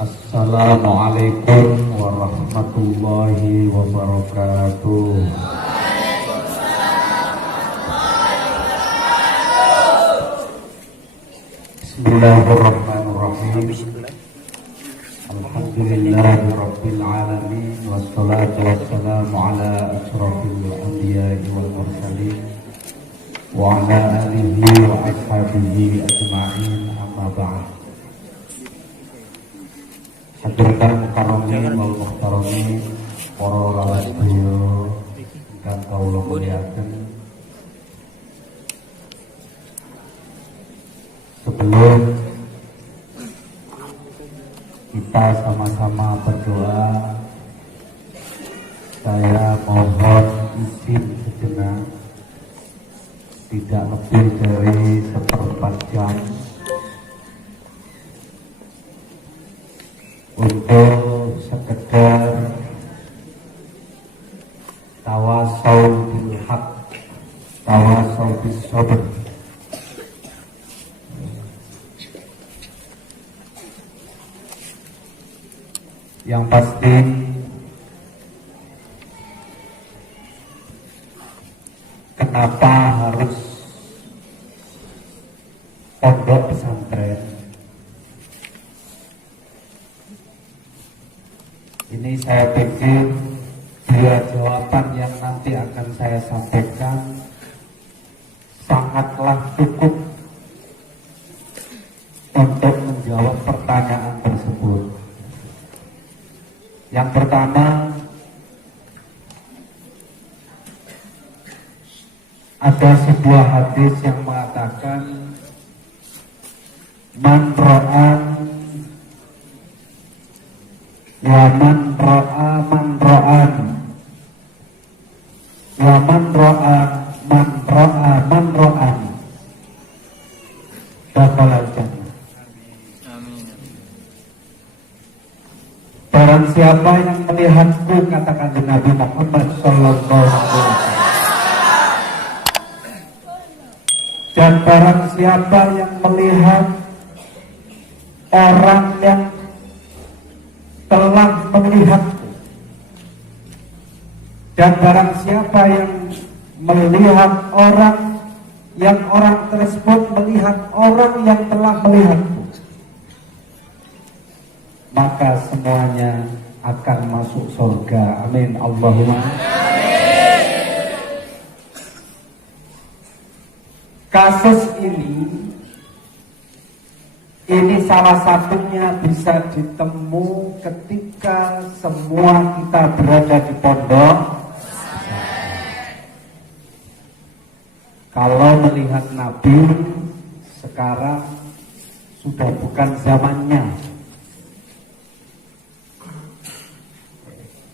Assalamualaikum warahmatullahi wabarakatuh. Bismillahirrahmanirrahim. Alhamdulillahirabbil alamin wassalatu wassalamu ala asyrafil anbiya'i wal mursalin wa ala alihi wa ashabihi ajma'in, amma ba'd. Hadirkan mukarramin wal muhtaramin, para rawat beliau dan kaula muliakan. Sebelum kita sama-sama berdoa, saya mohon izin sejenak, tidak lebih dari 1/4 jam, untuk sekedar tawasau bil haq, tawasau bis sabr. Yang pasti kenapa harus pondok pesantren? Ini saya pikir dua jawaban yang nanti akan saya sampaikan sangatlah cukup untuk menjawab pertanyaan tersebut. Yang pertama, ada sebuah hadis yang mengatakan man ra'an wa man ra'a man ra'an wa man ra'a man ra'a man ra'an dakhala jannah. Barang siapa yang melihatku, katakan Nabi Muhammad sallallahu alaihi wasallam, dan barang siapa yang melihat orang yang telah melihatku, dan barang siapa yang melihat orang yang orang tersebut melihat orang yang telah melihatku, maka semuanya akan masuk surga. Amin. Allahumma amin. Kasus ini salah satunya bisa ditemu ketika semua kita berada di pondok. Kalau melihat Nabi sekarang sudah bukan zamannya.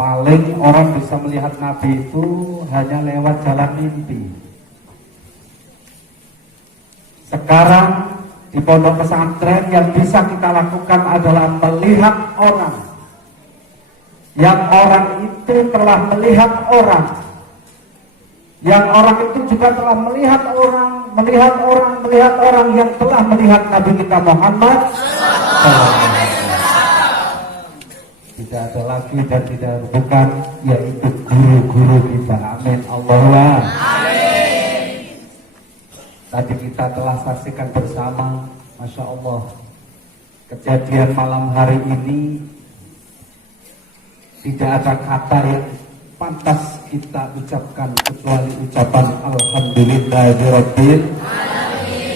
Paling orang bisa melihat Nabi itu hanya lewat jalan mimpi. Sekarang di pondok pesantren yang bisa kita lakukan adalah melihat orang, yang orang itu telah melihat orang, yang orang itu juga telah melihat orang, melihat orang yang telah melihat Nabi kita Muhammad. Tidak ada lagi dan tidak bukan, yaitu guru-guru kita. Amin. Allahumma amin. Tadi kita telah saksikan bersama, Masya Allah, kejadian malam hari ini. Tidak ada kata yang pantas kita ucapkan kecuali ucapan alhamdulillahirabbil alamin.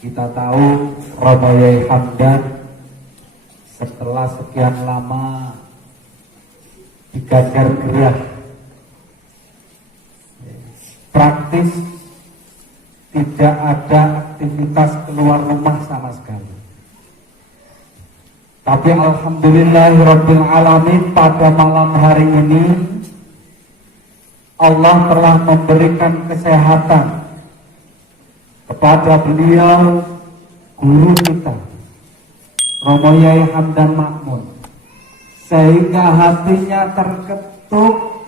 Kita tahu Romayai Hamdan setelah sekian lama digajar gerah, praktis tidak ada aktivitas keluar rumah sama sekali. Tapi alhamdulillahirabbil alamin, pada malam hari ini Allah telah memberikan kesehatan kepada beliau, guru kita Romayai Hamdan Makmun, sehingga hatinya terketuk.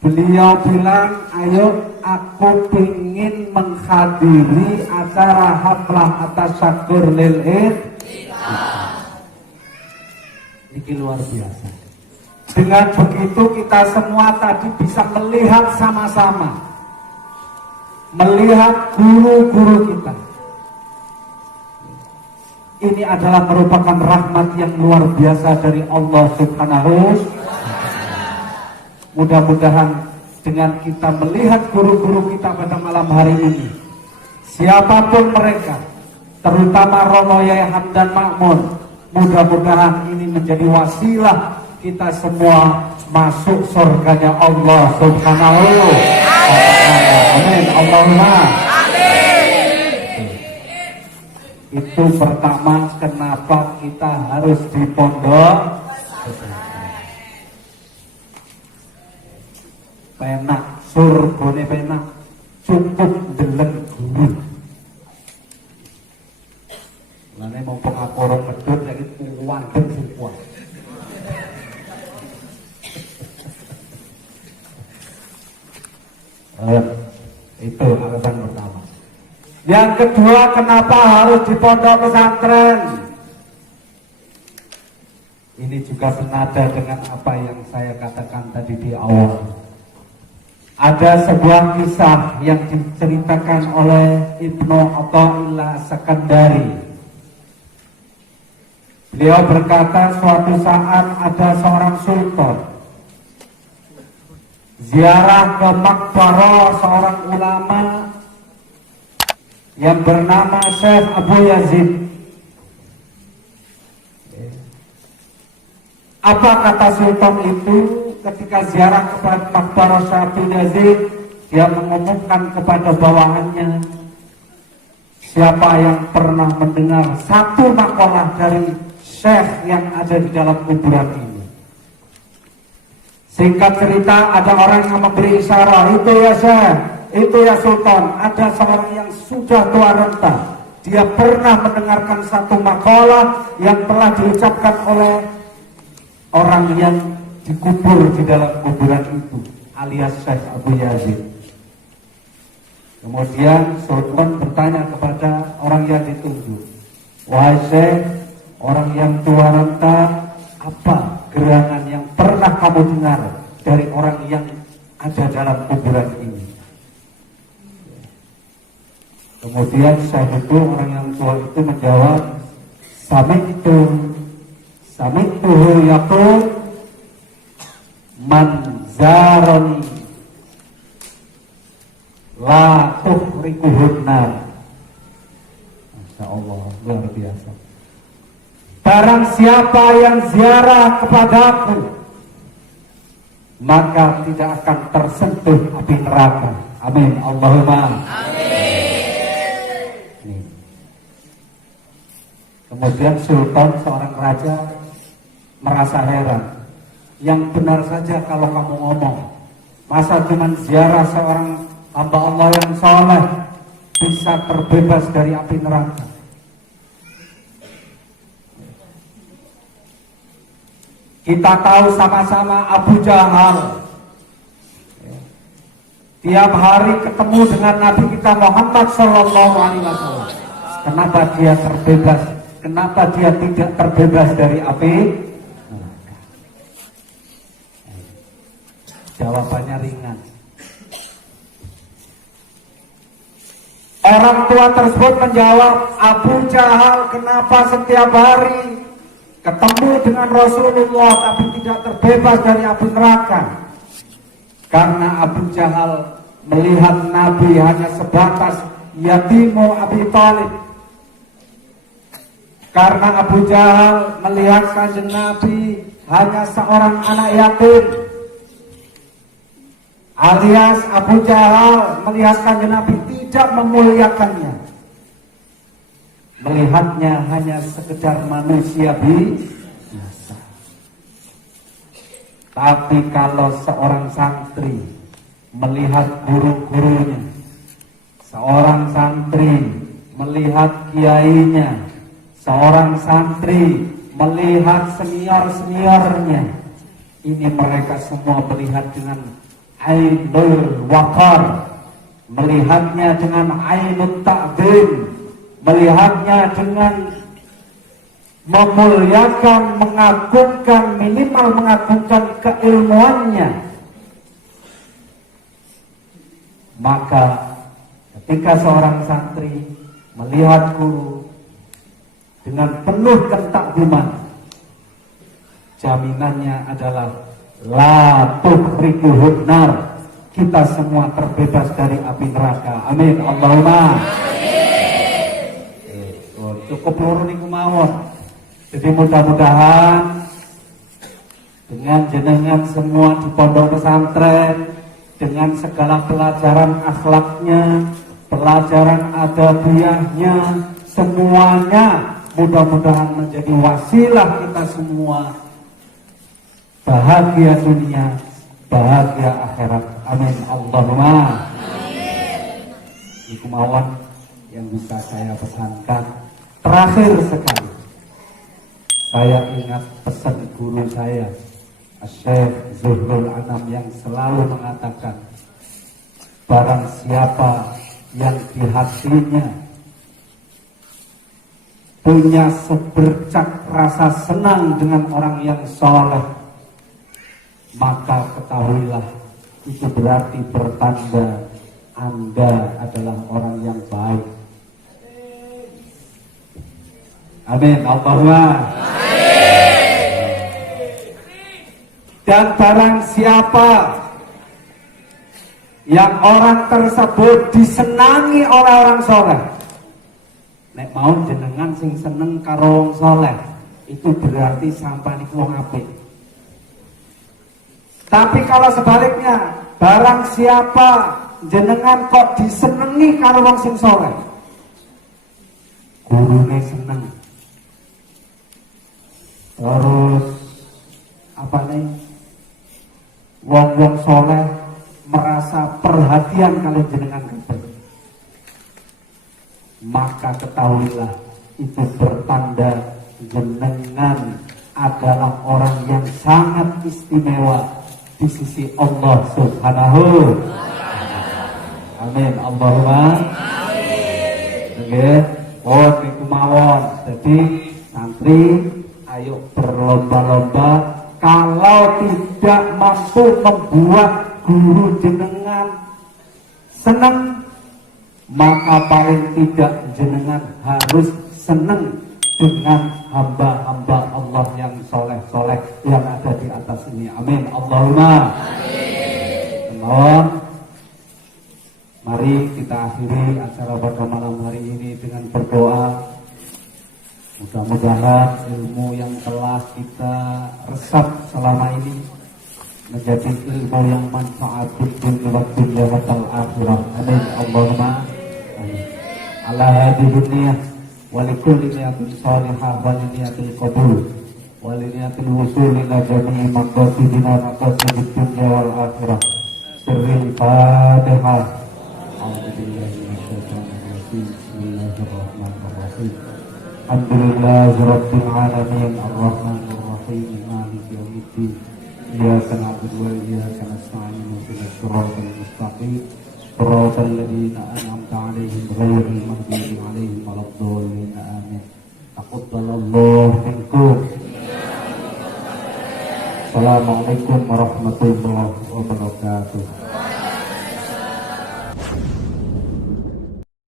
Beliau bilang, ayo aku ingin menghadiri acara haflah atas syakur lil id Ini luar biasa. Dengan begitu kita semua tadi bisa melihat sama-sama, melihat guru-guru kita. Ini adalah merupakan rahmat yang luar biasa dari Allah Subhanahu wa Ta'ala. Mudah-mudahan dengan kita melihat guru-guru kita pada malam hari ini, siapapun mereka, terutama Romo Yai Hamdan Makmun, mudah-mudahan ini menjadi wasilah kita semua masuk surganya Allah Subhanahu wa Ta'ala. Amin. Allahumma itu pertama kenapa kita harus di pondok penak, surgane penak, cukup deleng guru. Lane mau pengaporong medhot lagi kuwandeng semua. Itu alasan pertama. Yang kedua, kenapa harus di pondok pesantren? Ini juga senada dengan apa yang saya katakan tadi di awal. Ada sebuah kisah yang diceritakan oleh Ibnu Athaillah As-Sakandari. Beliau berkata, suatu saat ada seorang sultan ziarah ke makbarah seorang ulama yang bernama Syekh Abu Yazid. Apa kata sultan itu ketika ziarah kepada makbarah Syekh Abu Yazid? Dia mengumumkan kepada bawahannya, siapa yang pernah mendengar satu makalah dari Syekh yang ada di dalam kuburan ini. Singkat cerita, ada orang yang memberi isyarat, itu ya Syekh, itu ya Sultan, ada seorang yang sudah tua renta. Dia pernah mendengarkan satu makalah yang telah diucapkan oleh orang yang dikubur di dalam kuburan itu, alias Syekh Abu Yazid. Kemudian Sultan bertanya kepada orang yang ditunjuk, wahai Syekh, orang yang tua renta, apa gerangan yang pernah kamu dengar dari orang yang ada dalam kuburan ini? Kemudian Syekh itu, orang yang tua itu menjawab, Sami'tu yaqul man zarani la tuhrikuhun nar. Masya Allah, luar biasa. Barang siapa yang ziarah kepadaku, maka tidak akan tersentuh api neraka. Amin. Allahumma amin. Kemudian Sultan, seorang raja, merasa heran. Yang benar saja kalau kamu ngomong, masa cuma ziarah seorang hamba Allah yang soleh bisa terbebas dari api neraka? Kita tahu sama-sama Abu Jahal tiap hari ketemu dengan Nabi kita Muhammad Sallallahu Alaihi Wasallam. Kenapa dia terbebas? Kenapa dia tidak terbebas dari api neraka? Jawabannya ringan. Orang tua tersebut menjawab, Abu Jahal kenapa setiap hari ketemu dengan Rasulullah tapi tidak terbebas dari api neraka? Karena Abu Jahal melihat Nabi hanya sebatas yatimu Abi Thalib. Karena Abu Jahal melihat kanjeng Nabi hanya seorang anak yatim, alias Abu Jahal melihat kanjeng Nabi tidak memuliakannya, melihatnya hanya sekedar manusia biasa. Tapi kalau seorang santri melihat guru-gurunya, seorang santri melihat kiainya, seorang santri melihat senior-seniornya, ini mereka semua melihat dengan ainul waqar, melihatnya dengan ainut ta'zim, melihatnya dengan memuliakan, mengagungkan, minimal mengagungkan keilmuannya. Maka ketika seorang santri melihat guru dengan penuh ketakziman, jaminannya adalah la tuhriquhun nar, kita semua terbebas dari api neraka. Amin Allahumma amin. Cukup loro niku mawon. Jadi mudah-mudahan dengan jenengan semua di pondok pesantren, dengan segala pelajaran akhlaknya, pelajaran adabiyahnya, semuanya mudah-mudahan menjadi wasilah kita semua bahagia dunia, bahagia akhirat. Amin Allahumma amin. Iku mawon yang bisa saya pesankan. Terakhir sekali, saya ingat pesan guru saya, Syekh Zuhrul Anam, yang selalu mengatakan, barang siapa yang di hatinya punya sebercak rasa senang dengan orang yang soleh, maka ketahuilah itu berarti bertanda Anda adalah orang yang baik. Amin Allahumma amin. Dan barang siapa yang orang tersebut disenangi oleh orang soleh, nek mau jenengan sing seneng karo wong soleh, itu berarti sampai niku wong apik. Tapi kalau sebaliknya, barang siapa jenengan kok disenengi karo wong sing soleh, gurune seneng, terus apa nih, wong-wong soleh merasa perhatian kalau jenengan kabeh, maka ketahuilah itu bertanda jenengan adalah orang yang sangat istimewa di sisi Allah Subhanahu. Amin Allahumma amin. Nggih, oh niku mawon. Jadi santri ayo berlomba-lomba, kalau tidak mampu membuat guru jenengan senang, maka paling tidak jenengan harus senang dengan hamba-hamba Allah yang soleh-soleh yang ada di atas ini. Amin Allahumma amin. Mari kita akhiri acara pada malam hari ini dengan berdoa. Mudah-mudahan ilmu yang telah kita resap selama ini menjadi ilmu yang manfaat di dunia wal akhirah. Amin Allahumma amin. Ala hadhihi niyyah wa likulli niyatin shalihah wa niyatil qabul wa niyatil wusul ila jami'i maqasidina maqasidid dunya wal akhirah. Sirril Fatihah. A'udzubillahi minasyaitonir rajim. Bismillahirrahmanirrahim. Alhamdulillahi rabbil alamin, arrahmanir rahim, maliki yaumiddin. Iyyaka na'budu wa iyyaka nasta'in, ihdinas siratal mustaqim, siratal ladzina an'amta 'alaihim ghairil maghdubi 'alaihim waladdallin. Amin. Taqabbalallahu minkum. Assalamualaikum warahmatullahi wabarakatuh.